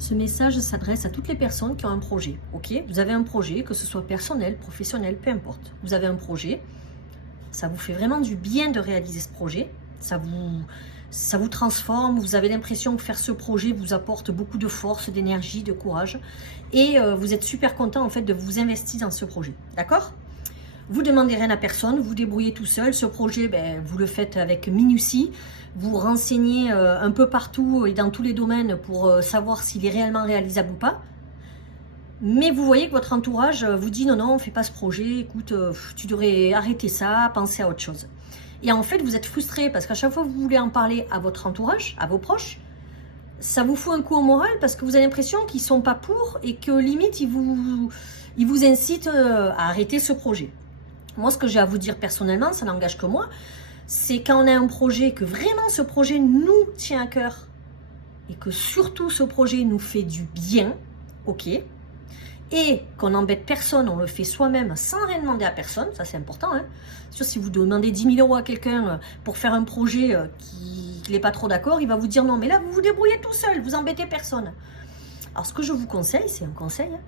Ce message s'adresse à toutes les personnes qui ont un projet, ok? Vous avez un projet, que ce soit personnel, professionnel, peu importe. Vous avez un projet, ça vous fait vraiment du bien de réaliser ce projet, ça vous transforme, vous avez l'impression que faire ce projet vous apporte beaucoup de force, d'énergie, de courage, et vous êtes super content en fait de vous investir dans ce projet, d'accord? Vous demandez rien à personne, vous débrouillez tout seul. Ce projet, vous le faites avec minutie. Vous renseignez un peu partout et dans tous les domaines pour savoir s'il est réellement réalisable ou pas. Mais vous voyez que votre entourage vous dit non, non, on ne fait pas ce projet, écoute, tu devrais arrêter ça, penser à autre chose. Et en fait, vous êtes frustré parce qu'à chaque fois que vous voulez en parler à votre entourage, à vos proches, ça vous fout un coup au moral parce que vous avez l'impression qu'ils ne sont pas pour et que limite, ils vous incitent à arrêter ce projet. Moi, ce que j'ai à vous dire personnellement, ça n'engage que moi, c'est quand on a un projet, que vraiment ce projet nous tient à cœur et que surtout ce projet nous fait du bien, ok, et qu'on n'embête personne, on le fait soi-même sans rien demander à personne, ça c'est important, hein. Sûr, si vous demandez 10 000 € à quelqu'un pour faire un projet qui n'est pas trop d'accord, il va vous dire non, mais là vous vous débrouillez tout seul, vous embêtez personne. Alors ce que je vous conseille, c'est un conseil, hein.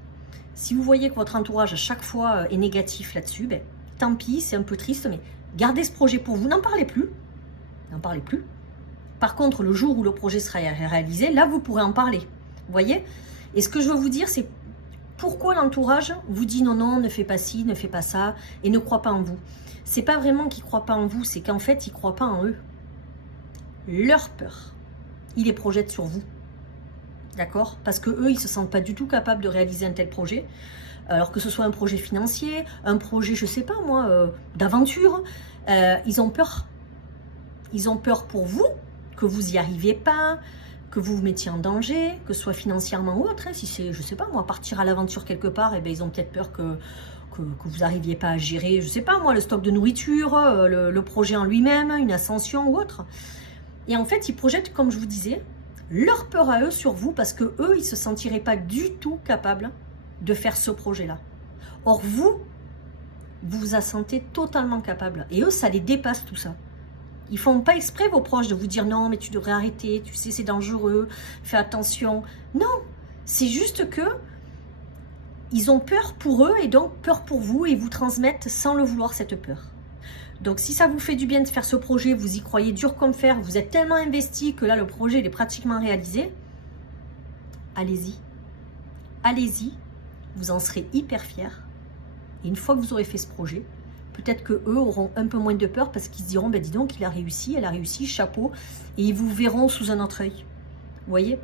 Si vous voyez que votre entourage à chaque fois est négatif là-dessus, tant pis, c'est un peu triste, mais gardez ce projet pour vous, n'en parlez plus. N'en parlez plus. Par contre, le jour où le projet sera réalisé, là, vous pourrez en parler. Vous voyez? Et ce que je veux vous dire, c'est pourquoi l'entourage vous dit non, non, ne fais pas ci, ne fais pas ça, et ne croit pas en vous. C'est pas vraiment qu'ils ne croient pas en vous, c'est qu'en fait, ils ne croient pas en eux. Leur peur, ils les projettent sur vous. D'accord? Parce que eux, ils ne se sentent pas du tout capables de réaliser un tel projet. Alors que ce soit un projet financier, un projet, je sais pas moi, d'aventure, ils ont peur. Ils ont peur pour vous, que vous n'y arriviez pas, que vous vous mettiez en danger, que ce soit financièrement ou autre. Hein. Si c'est, je sais pas moi, partir à l'aventure quelque part, ils ont peut-être peur que vous n'arriviez pas à gérer, je sais pas moi, le stock de nourriture, le projet en lui-même, une ascension ou autre. Et en fait, ils projettent, comme je vous disais, leur peur à eux sur vous parce que eux, ils ne se sentiraient pas du tout capables de faire ce projet-là. Or, vous vous sentez totalement capable. Et eux, ça les dépasse tout ça. Ils font pas exprès, vos proches, de vous dire non, mais tu devrais arrêter, tu sais, c'est dangereux, fais attention. Non, c'est juste que ils ont peur pour eux et donc peur pour vous et vous transmettent sans le vouloir cette peur. Donc, si ça vous fait du bien de faire ce projet, vous y croyez dur comme fer, vous êtes tellement investi que là, le projet il est pratiquement réalisé, allez-y. Allez-y. Vous en serez hyper fiers. Et une fois que vous aurez fait ce projet, peut-être qu'eux auront un peu moins de peur parce qu'ils se diront, dis donc, il a réussi, elle a réussi, chapeau. Et ils vous verront sous un autre œil. Vous voyez?